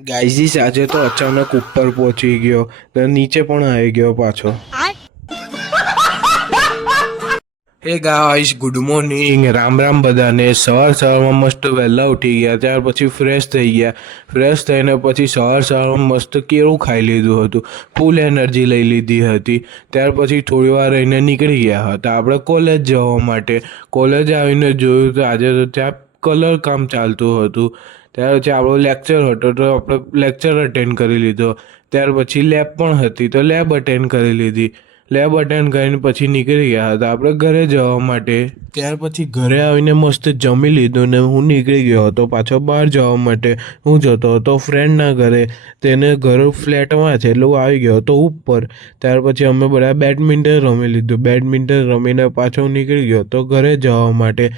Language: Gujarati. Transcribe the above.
ગાઈઝીસ આજે તો અચાનક ઉપર પહોંચી ગયો તો નીચે પણ આવી ગયો પાછો. હે guys, good morning, Ram Ram બધાને. સવારમાં મસ્ત વહેલા ઉઠી ગયા, ત્યાર પછી ફ્રેશ થઈ ગયા. ફ્રેશ થઈને પછી સવારમાં મસ્ત કેળું ખાઈ લીધું હતું, ફૂલ એનર્જી લઈ લીધી હતી. ત્યાર પછી થોડી વાર રહીને નીકળી ગયા હતા આપણે કોલેજ જવા માટે. કોલેજ આવીને જોયું તો આજે તો ત્યાં કલર કામ ચાલતું હતું. ત્યાર પછી આપણો લેક્ચર હતો તો આપણે લેક્ચર અટેન્ડ કરી લીધો. ત્યાર પછી લેબ પણ હતી તો લેબ અટેન્ડ કરી લીધી. લેબ અટેન્ડ કરીને પછી નીકળી ગયા હતા આપણે ઘરે જવા માટે. ત્યાર પછી ઘરે આવીને મસ્ત જમી લીધું ને હું નીકળી ગયો હતો પાછો બહાર જવા માટે. હું જતો હતો ફ્રેન્ડના ઘરે, તેને ઘર ફ્લેટમાં છે એટલે હું આવી ગયો હતો ઉપર. ત્યાર પછી અમે બધા બેડમિન્ટન રમી લીધું. બેડમિન્ટન રમીને પાછો નીકળી ગયો હતો ઘરે જવા માટે.